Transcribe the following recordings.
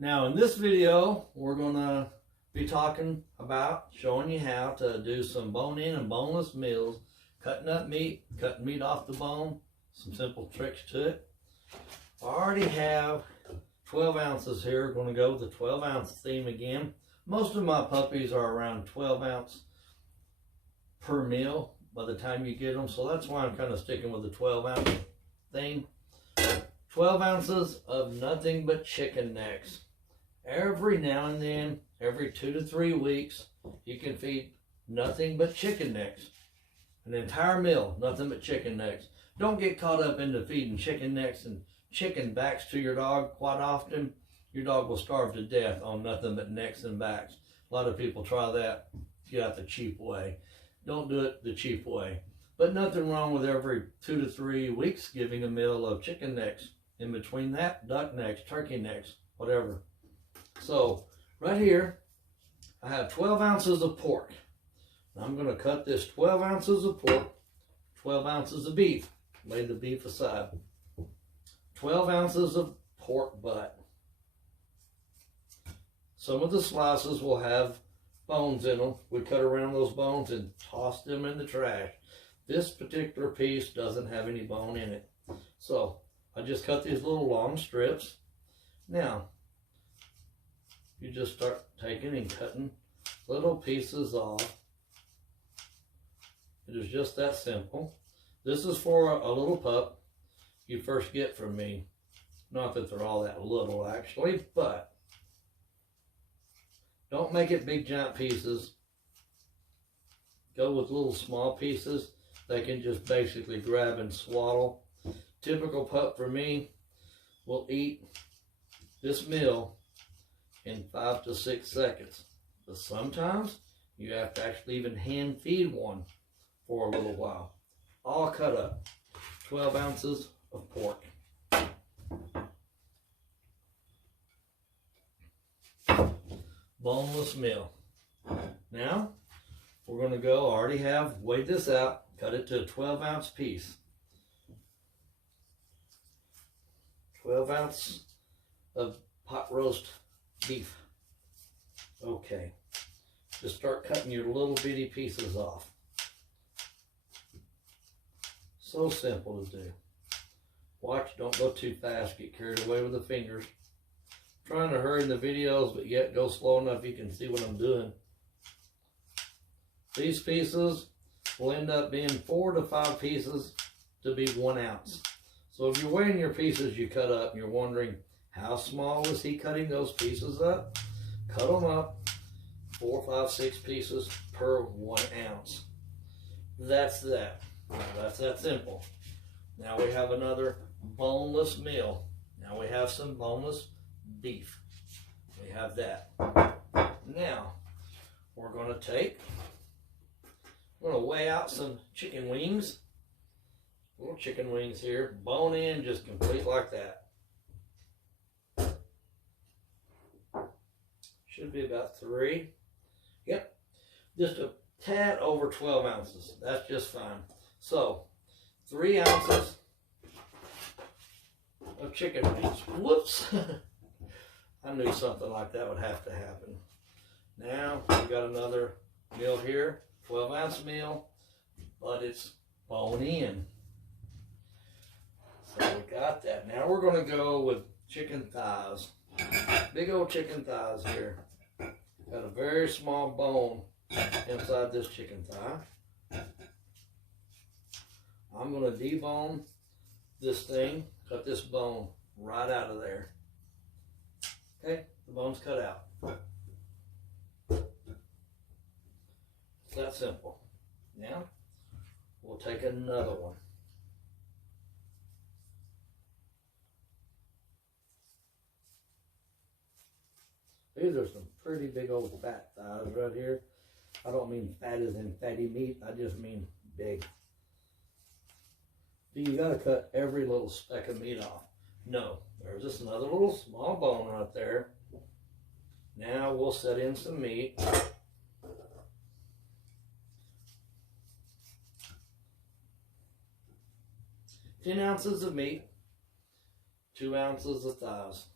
Now in this video, we're gonna be talking about showing you how to do some bone-in and boneless meals, cutting up meat, cutting meat off the bone, some simple tricks to it. I already have 12 ounces here. We're gonna go with the 12 ounce theme again. Most of my puppies are around 12 ounce per meal by the time you get them, so that's why I'm kind of sticking with the 12 ounce thing. 12 ounces of nothing but chicken necks. Every now and then, every 2 to 3 weeks, you can feed nothing but chicken necks. An entire meal, nothing but chicken necks. Don't get caught up into feeding chicken necks and chicken backs to your dog. Quite often, your dog will starve to death on nothing but necks and backs. A lot of people try that, get out the cheap way. Don't do it the cheap way. But nothing wrong with every 2 to 3 weeks giving a meal of chicken necks. In between that, duck necks, turkey necks, whatever. So right here, I have 12 ounces of pork. I'm going to cut this 12 ounces of pork, 12 ounces of beef. Lay the beef aside. 12 ounces of pork butt. Some of the slices will have bones in them. We cut around those bones and toss them in the trash. This particular piece doesn't have any bone in it. So I just cut these little long strips. Now, you just start taking and cutting little pieces off. It is just that simple. This is for a little pup you first get from me. Not that they're all that little actually, but don't make it big giant pieces. Go with little small pieces they can just basically grab and swallow. Typical pup for me will eat this meal in 5 to 6 seconds. But sometimes you have to actually even hand feed one for a little while. All cut up. 12 ounces of pork. Boneless meal. Now, we're going to go, I already have weighed this out, cut it to a 12 ounce piece. 12 ounce of pot roast beef. Okay, just start cutting your little bitty pieces off. So simple to do. Watch, don't go too fast, get carried away with the fingers. I'm trying to hurry in the videos, but yet go slow enough you can see what I'm doing. These pieces will end up being 4 to 5 pieces to be 1 ounce. So if you're weighing your pieces you cut up and you're wondering how small was he cutting those pieces up, cut them up 4, 5, 6 pieces per 1 ounce. That's that. That's that simple. Now we have another boneless meal. Now we have some boneless beef. We have that. Now we're going to weigh out some chicken wings. Little chicken wings here, bone in, just complete like that. Should be about 3. Yep, just a tad over 12 ounces. That's just fine. So, 3 ounces of chicken wings. Whoops! I knew something like that would have to happen. Now, we got another meal here, 12 ounce meal, but it's bone in. So we got that. Now we're going to go with chicken thighs. Big old chicken thighs here. Got a very small bone inside this chicken thigh. I'm going to debone this thing, cut this bone right out of there. Okay, the bone's cut out. It's that simple. Now, we'll take another one. These are some pretty big old fat thighs right here. I don't mean fat as in fatty meat, I just mean big. Do you gotta cut every little speck of meat off? No, there's just another little small bone right there. Now we'll set in some meat. 10 ounces of meat, 2 ounces of thighs.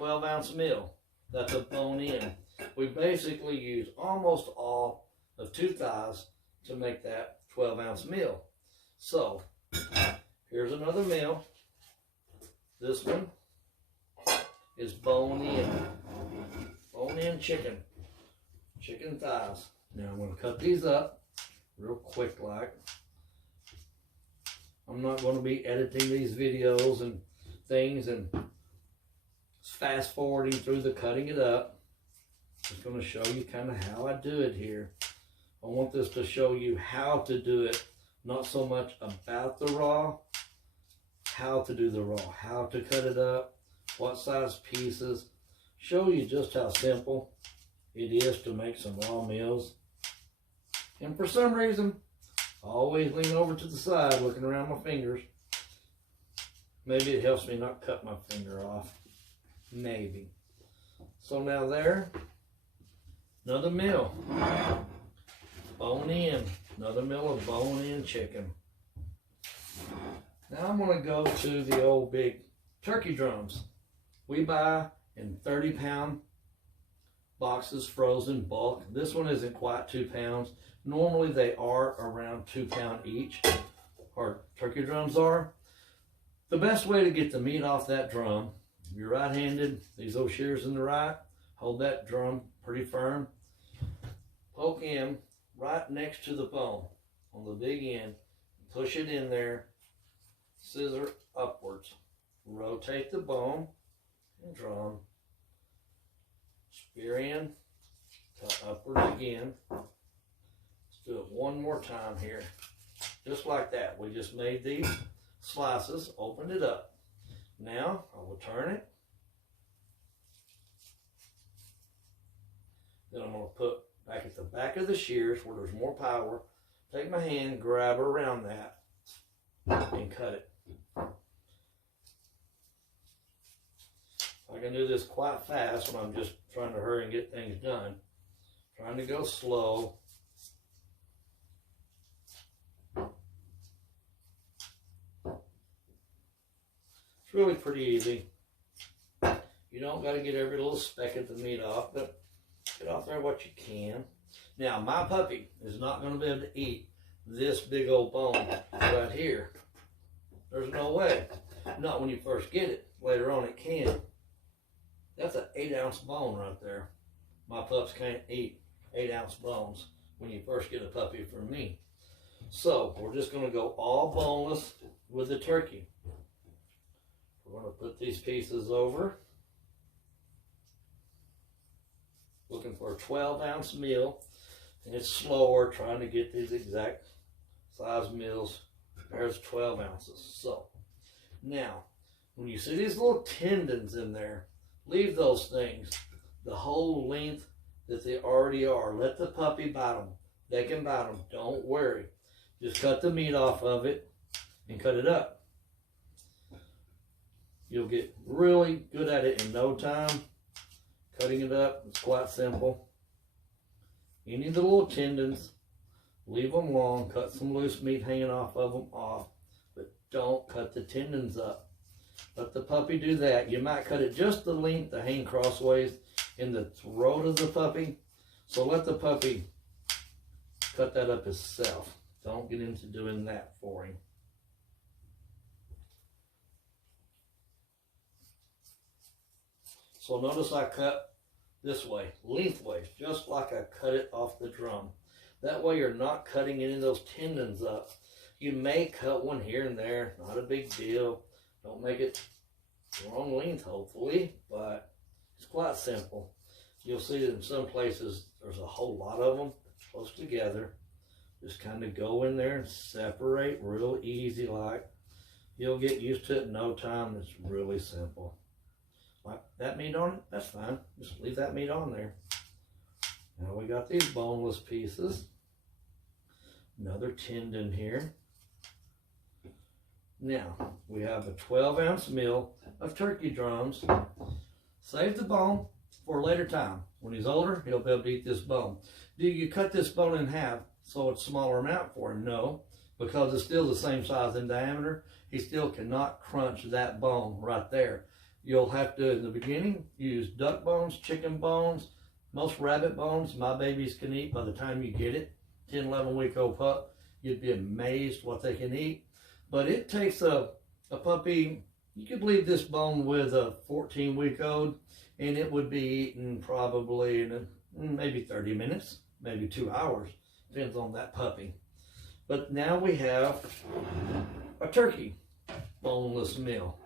12-ounce meal. That's a bone in. We basically use almost all of 2 thighs to make that 12-ounce meal. So, here's another meal. This one is bone in chicken thighs. Now I'm going to cut these up real quick like. I'm not going to be editing these videos and things and fast forwarding through the cutting it up. Just going to show you kind of how I do it here. I want this to show you how to do it, not so much about the raw, how to do the raw, how to cut it up, what size pieces, show you just how simple it is to make some raw meals. And for some reason, I always lean over to the side looking around my fingers. Maybe it helps me not cut my finger off. Maybe. So now there, another meal. Bone in. Another meal of bone in chicken. Now I'm going to go to the old big turkey drums. We buy in 30-pound boxes, frozen bulk. This one isn't quite 2 pounds. Normally they are around 2 pounds each, or turkey drums are. The best way to get the meat off that drum, if you're right-handed, these old shears in the right, hold that drum pretty firm, poke in right next to the bone on the big end, push it in there, scissor upwards, rotate the bone and drum, spear in, cut upwards again. Let's do it one more time here, just like that. We just made these slices, opened it up. Now I will turn it. Then I'm going to put back at the back of the shears where there's more power. Take my hand, grab around that, and cut it. I can do this quite fast when I'm just trying to hurry and get things done. Trying to go slow. It's really pretty easy. You don't got to get every little speck of the meat off, but get off there what you can. Now, my puppy is not going to be able to eat this big old bone right here. There's no way. Not when you first get it. Later on it can. That's an 8-ounce bone right there. My pups can't eat 8-ounce bones when you first get a puppy from me. So, we're just going to go all boneless with the turkey. We're going to put these pieces over. Looking for a 12-ounce meal. And it's slower trying to get these exact size meals. There's 12 ounces. So, now, when you see these little tendons in there, leave those things the whole length that they already are. Let the puppy bite them. They can bite them. Don't worry. Just cut the meat off of it and cut it up. You'll get really good at it in no time. Cutting it up, it's quite simple. Any of the little tendons, leave them long. Cut some loose meat hanging off of them off. But don't cut the tendons up. Let the puppy do that. You might cut it just the length to hang crossways in the throat of the puppy. So let the puppy cut that up himself. Don't get into doing that for him. So notice I cut this way, lengthways, just like I cut it off the drum. That way you're not cutting any of those tendons up. You may cut one here and there, not a big deal. Don't make it the wrong length, hopefully, but it's quite simple. You'll see that in some places there's a whole lot of them close together. Just kind of go in there and separate real easy like. You'll get used to it in no time. It's really simple. Like that meat on it, that's fine. Just leave that meat on there. Now we got these boneless pieces. Another tendon here. Now, we have a 12-ounce meal of turkey drums. Save the bone for a later time. When he's older, he'll be able to eat this bone. Do you cut this bone in half so it's a smaller amount for him? No, because it's still the same size in diameter. He still cannot crunch that bone right there. You'll have to, in the beginning, use duck bones, chicken bones, most rabbit bones my babies can eat by the time you get it. 10, 11-week-old pup, you'd be amazed what they can eat. But it takes a puppy, you could leave this bone with a 14-week-old, and it would be eaten probably in maybe 30 minutes, maybe 2 hours. Depends on that puppy. But now we have a turkey boneless meal.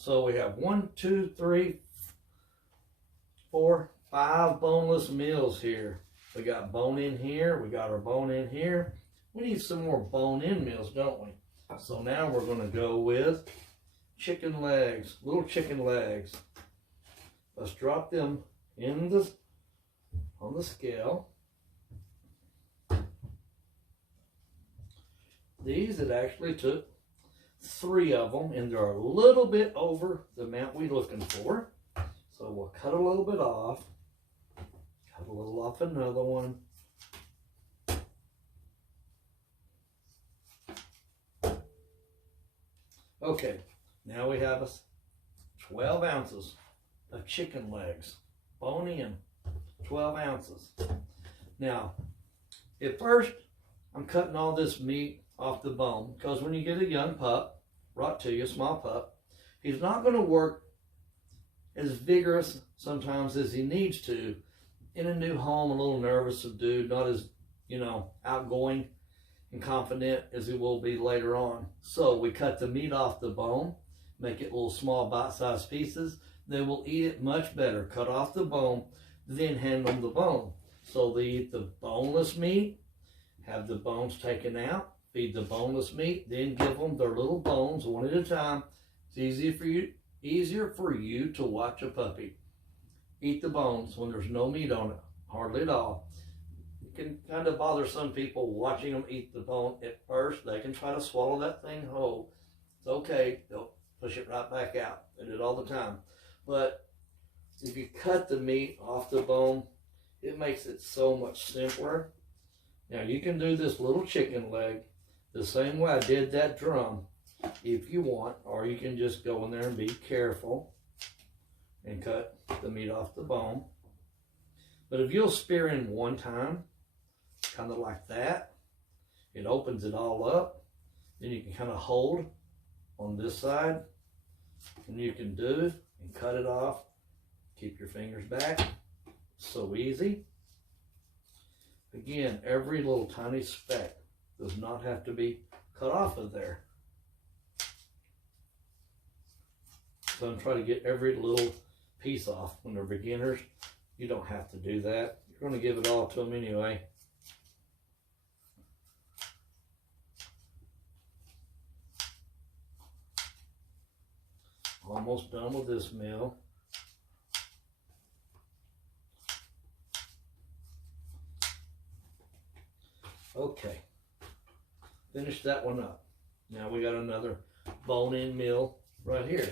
So we have 1, 2, 3, 4, 5 boneless meals here. We got bone in here. We got our bone in here. We need some more bone in meals, don't we? So now we're going to go with chicken legs, little chicken legs. Let's drop them on the scale. These, it actually took 3 of them, and they're a little bit over the amount we're looking for. So we'll cut a little bit off. Cut a little off another one. Okay, now we have 12 ounces of chicken legs, bone in, 12 ounces. Now, at first, I'm cutting all this meat off the bone, because when you get a young pup, brought to you, a small pup, he's not going to work as vigorous sometimes as he needs to. In a new home, a little nervous, subdued, not as, outgoing and confident as he will be later on. So we cut the meat off the bone, make it little small bite-sized pieces. They will eat it much better. Cut off the bone, then hand them the bone. So they eat the boneless meat, have the bones taken out, feed the boneless meat, then give them their little bones one at a time. It's easier for you to watch a puppy eat the bones when there's no meat on it, hardly at all. It can kind of bother some people watching them eat the bone at first. They can try to swallow that thing whole. It's okay, they'll push it right back out. They do it all the time. But if you cut the meat off the bone, it makes it so much simpler. Now you can do this little chicken leg the same way I did that drum if you want, or you can just go in there and be careful and cut the meat off the bone. But if you'll spear in one time, kind of like that, it opens it all up. Then you can kind of hold on this side, and you can do and cut it off. Keep your fingers back. So easy. Again, every little tiny speck does not have to be cut off of there. So I'm trying to get every little piece off. When they're beginners, you don't have to do that. You're going to give it all to them anyway. Almost done with this meal. Okay, finish that one up. Now we got another bone-in meal right here.